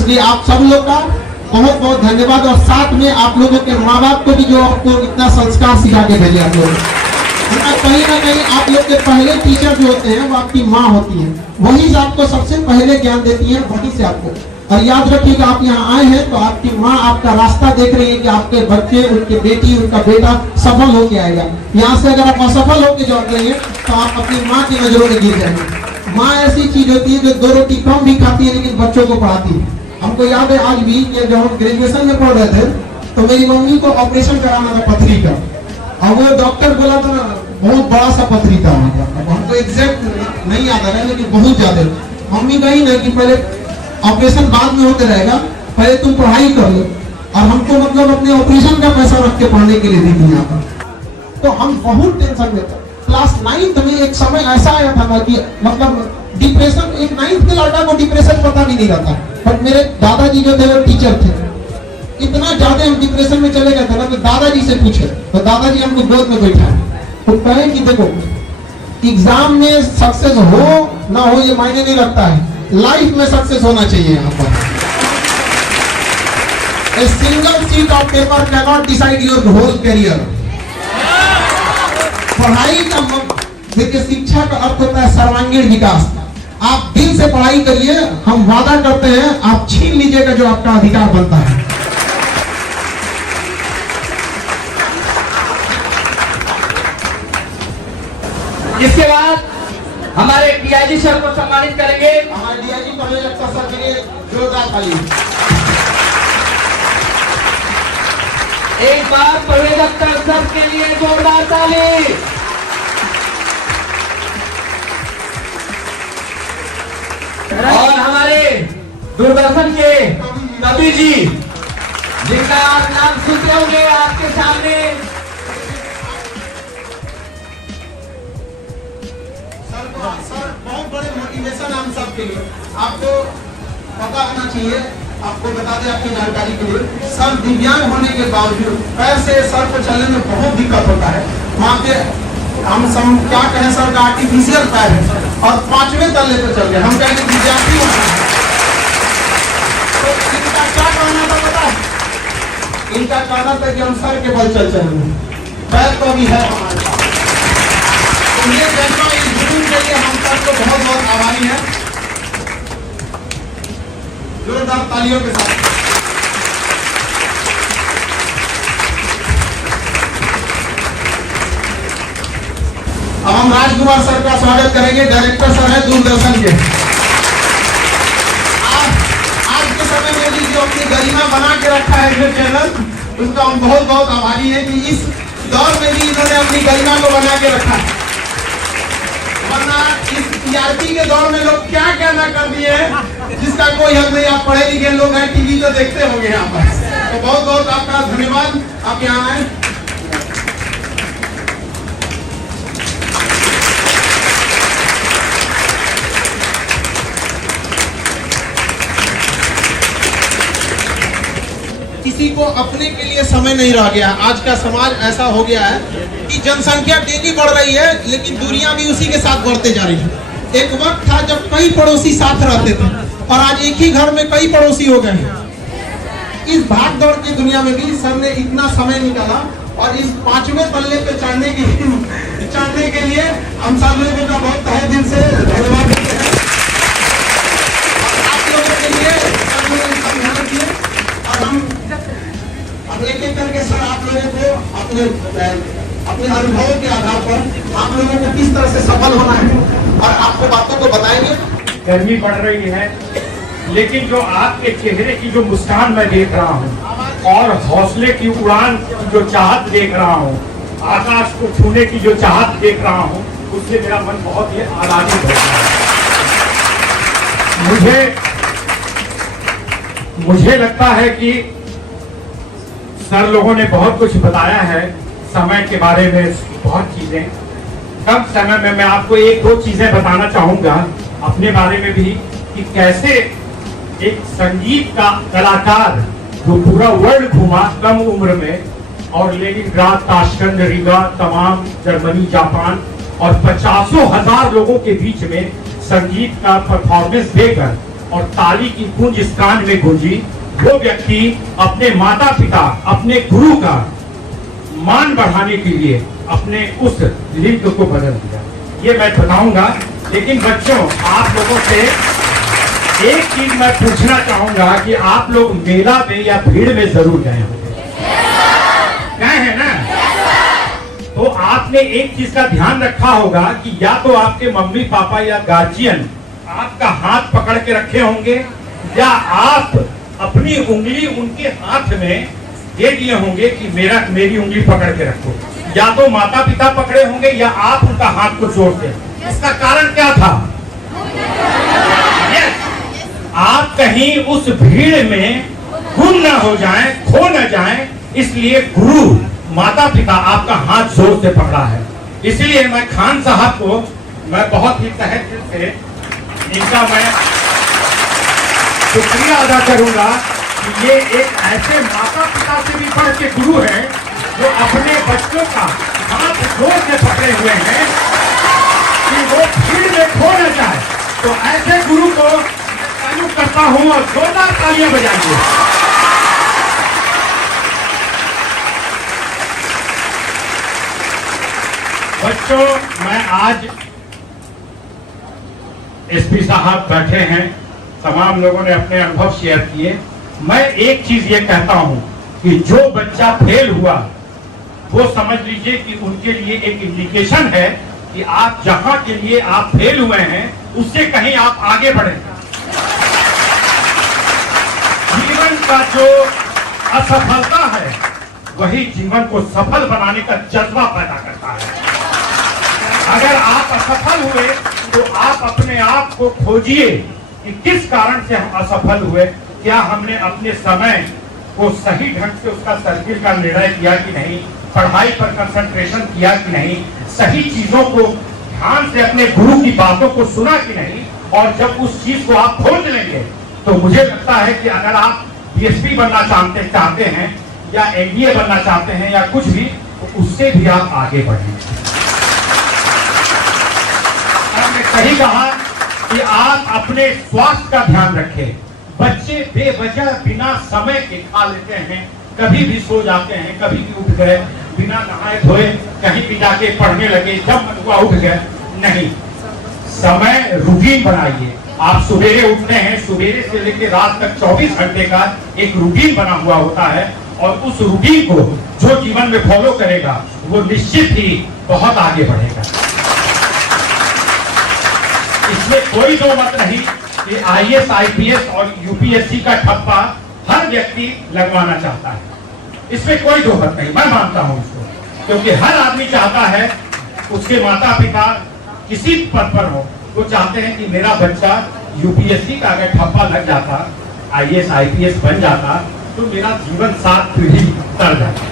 इसलिए आप सब लोग का बहुत बहुत धन्यवाद, और साथ में आप लोगों के माँ बाप को भी जो आपको इतना संस्कार सिखा के भेजे आप लोग। कहीं ना कहीं आप लोग के पहले टीचर जो होते हैं वो आपकी माँ होती है, वही आपको सबसे पहले ज्ञान देती है, वही से आपको। और याद रखिएगा आप यहाँ आए हैं तो आपकी माँ आपका रास्ता देख रही है कि आपके बच्चे, उनके बेटी, उनका बेटा सफल होके आएगा। यहाँ से अगर आप असफल होके लौट रहे हैं तो आप अपनी माँ की नजरों में गिर जाएंगे। माँ ऐसी चीज होती है जो 2 रोटी कम भी खाती है लेकिन बच्चों को पढ़ाती है। हमको याद है आज भी कि जब हम ग्रेजुएशन में पढ़ रहे थे तो मेरी मम्मी को ऑपरेशन कराना था पथरी का, और वो डॉक्टर बोला था ना बहुत बड़ा सा पथरी था। हमको एग्जैक्ट नहीं याद आ रहा है लेकिन बहुत ज्यादा। मम्मी कही ना कि पहले ऑपरेशन बाद में होते रहेगा, पहले तुम पढ़ाई कर लो, और हमको मतलब अपने ऑपरेशन का पैसा रख के पढ़ने के लिए दी थी यहाँ पर। तो हम बहुत टेंशन में थे। क्लास 9th में एक समय ऐसा आया था ना कि मतलब डिप्रेशन, एक 9th के लड़का को डिप्रेशन पता भी नहीं रहता, बट मेरे दादाजी जो थे वो टीचर थे। इतना ज्यादा हम डिप्रेशन में चले गए थे ना कि दादाजी से पूछे तो दादाजी हमको गोद में बैठा तो कहे कि देखो एग्जाम में सक्सेस हो ना हो ये मायने नहीं रखता है, लाइफ में सक्सेस होना चाहिए। यहाँ पर A single sheet of paper cannot decide your whole career। पढ़ाई का देखिए, शिक्षा का अर्थ होता है सर्वांगीण विकास। आप दिल से पढ़ाई करिए, हम वादा करते हैं आप छीन लीजिएगा जो आपका अधिकार बनता है। इसके बाद हमारे डीआईजी सर को सम्मानित करेंगे। हमारे डीआईजी परवेज अख्तर सर के लिए जोरदार ताली। एक बार परवेज अख्तर सर के लिए जोरदार ताली। और हमारे दूरदर्शन के कवि जी जिनका आप नाम सुनते होंगे आपके सामने, सर बहुत बड़े मोटिवेशन हम सब के लिए। आपको पता होना चाहिए, आपको बता दें आपकी जानकारी के लिए, सर दिव्यांग होने के बावजूद पैर से सर को चलने में बहुत दिक्कत होता है। वहाँ पे हम क्या कहें, सर का आर्टिफिशियल पैर है और 5वें तल्ले पे चल गए। हम कहेंगे विद्यार्थी होना है तो इनका क्या कहना था पता है? इनका कहना था कि हम सर के बल चल चलेंगे, पैर तो अभी है हमारे पास। के लिए हम सबको बहुत बहुत आभारी हैं। जोरदार तालियों के साथ अब हम राजकुमार सर का स्वागत करेंगे। डायरेक्टर सर है दूरदर्शन के। आज के समय में जो अपनी गरिमा बना के रखा है जो चैनल, उसका हम बहुत बहुत आभारी हैं कि इस दौर में भी इन्होंने अपनी गरिमा को बना के रखा है। वरना इस टीआरपी के दौर में लोग क्या कहना कर दिए जिसका कोई हद नहीं। आप पढ़े लिखे लोग हैं, टीवी तो देखते होंगे यहाँ पर। तो बहुत बहुत आपका धन्यवाद, आप यहाँ आए। किसी को अपने के लिए समय नहीं रह गया। आज का समाज ऐसा हो गया है कि जनसंख्या डेली बढ़ रही है लेकिन दूरियां भी उसी के साथ बढ़ते जा रही है। एक वक्त था जब कई पड़ोसी साथ रहते थे और आज एक ही घर में कई पड़ोसी हो गए हैं। इस भाग दौड़ की दुनिया में भी सर ने इतना समय निकाला और इस 5वें तल्ले पे चढ़ने के लिए हम सब लोगों का बहुत तहे दिल से धन्यवाद देते हैं। आप लोगों के लिए ध्यान दिए और हम एक एक करके सर आप लोगों को अपने अनुभवों के आधार पर आप लोगों को किस तरह से सफल होना है और आपको बातों को बताएंगे। गर्मी बढ़ रही है लेकिन जो आपके चेहरे की जो मुस्कान मैं देख रहा हूँ और हौसले की उड़ान की जो चाहत देख रहा हूँ, आकाश को छूने की जो चाहत देख रहा हूँ, उससे मेरा मन बहुत ही आनंदित हो रहा है। मुझे लगता है कि सर लोगों ने बहुत कुछ बताया है समय के बारे में, बहुत चीजें। कम समय में मैं आपको एक दो चीजें बताना चाहूंगा अपने बारे में भी कि कैसे एक संगीत का कलाकार जो पूरा वर्ल्ड घूमा कम उम्र में और लेनिनग्राड, ताशकंद, रीगा, तमाम जर्मनी, जापान और 50,000 लोगों के बीच में संगीत का परफॉर्मेंस देकर और ताली की गूंज इस कान में गूंजी, वो व्यक्ति अपने माता पिता, अपने गुरु का मान बढ़ाने के लिए अपने उस लिंग को बदल दिया। ये मैं बताऊंगा, लेकिन बच्चों आप लोगों से एक चीज मैं पूछना चाहूंगा कि आप लोग मेला में या भीड़ में जरूर गए होंगे, गए हैं ना? तो आपने एक चीज का ध्यान रखा होगा कि या तो आपके मम्मी पापा या गार्जियन आपका हाथ पकड़ के रखे होंगे, या आप अपनी उंगली उनके हाथ में दे दिए होंगे कि मेरी उंगली पकड़ के रखो। या तो माता पिता पकड़े होंगे या आप उनका हाथ को जोड़ते। इसका कारण क्या था? आप कहीं उस भीड़ में गुम ना हो जाएं, खो ना जाएं, इसलिए गुरु माता पिता आपका हाथ जोर से पकड़ा है। इसलिए मैं खान साहब को मैं बहुत ही तहे दिल से इनका मैं शुक्रिया अदा करूंगा कि ये एक ऐसे माता पिता से भी बढ़ के गुरु हैं जो अपने बच्चों का हाथ जोर से पकड़े हुए हैं कि वो भीड़ में खो न जाए। तो ऐसे गुरु को तारीफ करता हूं और जोरदार तालियां बजाइए। बच्चों, मैं आज एसपी साहब बैठे हैं, तमाम लोगों ने अपने अनुभव शेयर किए। मैं एक चीज ये कहता हूं कि जो बच्चा फेल हुआ वो समझ लीजिए कि उनके लिए एक इंडिकेशन है कि आप जहां के लिए आप फेल हुए हैं उससे कहीं आप आगे बढ़े। जीवन का जो असफलता है वही जीवन को सफल बनाने का जज्बा पैदा करता है। अगर आप असफल हुए तो आप अपने आप को खोजिए कि किस कारण से हम असफल हुए। क्या हमने अपने समय को सही ढंग से उसका सर्किल का निर्णय किया कि नहीं, पढ़ाई पर कंसंट्रेशन किया कि नहीं, सही चीजों को ध्यान से अपने गुरु की बातों को सुना कि नहीं। और जब उस चीज को आप खोज लेंगे तो मुझे लगता है कि अगर आप डीएसपी बनना चाहते हैं या एनडीए बनना चाहते हैं या कुछ भी, तो उससे भी आप आगे बढ़ेंगे। सही कहा कि आप अपने स्वास्थ्य का ध्यान रखें। बच्चे बेवजह बिना समय के खा लेते हैं, कभी भी सो जाते हैं, कभी भी उठ गए, बिना नहाए धोए कहीं भी जाके पढ़ने लगे, जब मन हुआ उठ गए। नहीं, समय रूटीन बनाइए। आप सुबेरे उठते हैं, सुबेरे से लेकर रात तक 24 घंटे का एक रूटीन बना हुआ होता है, और उस रूटीन को जो जीवन में फॉलो करेगा वो निश्चित ही बहुत आगे बढ़ेगा। इसमें कोई दो मत नहीं कि आईएएस, आईपीएस और यूपीएससी का ठप्पा हर व्यक्ति लगवाना चाहता है। इसमें कोई दो मत नहीं, मैं मानता हूं इसको, क्योंकि हर आदमी चाहता है उसके माता पिता किसी पद पर हो, वो चाहते हैं कि मेरा बच्चा यूपीएससी का अगर ठप्पा लग जाता, आईएएस आईपीएस बन जाता, तो मेरा जीवन 7 पीढ़ी तर जाता।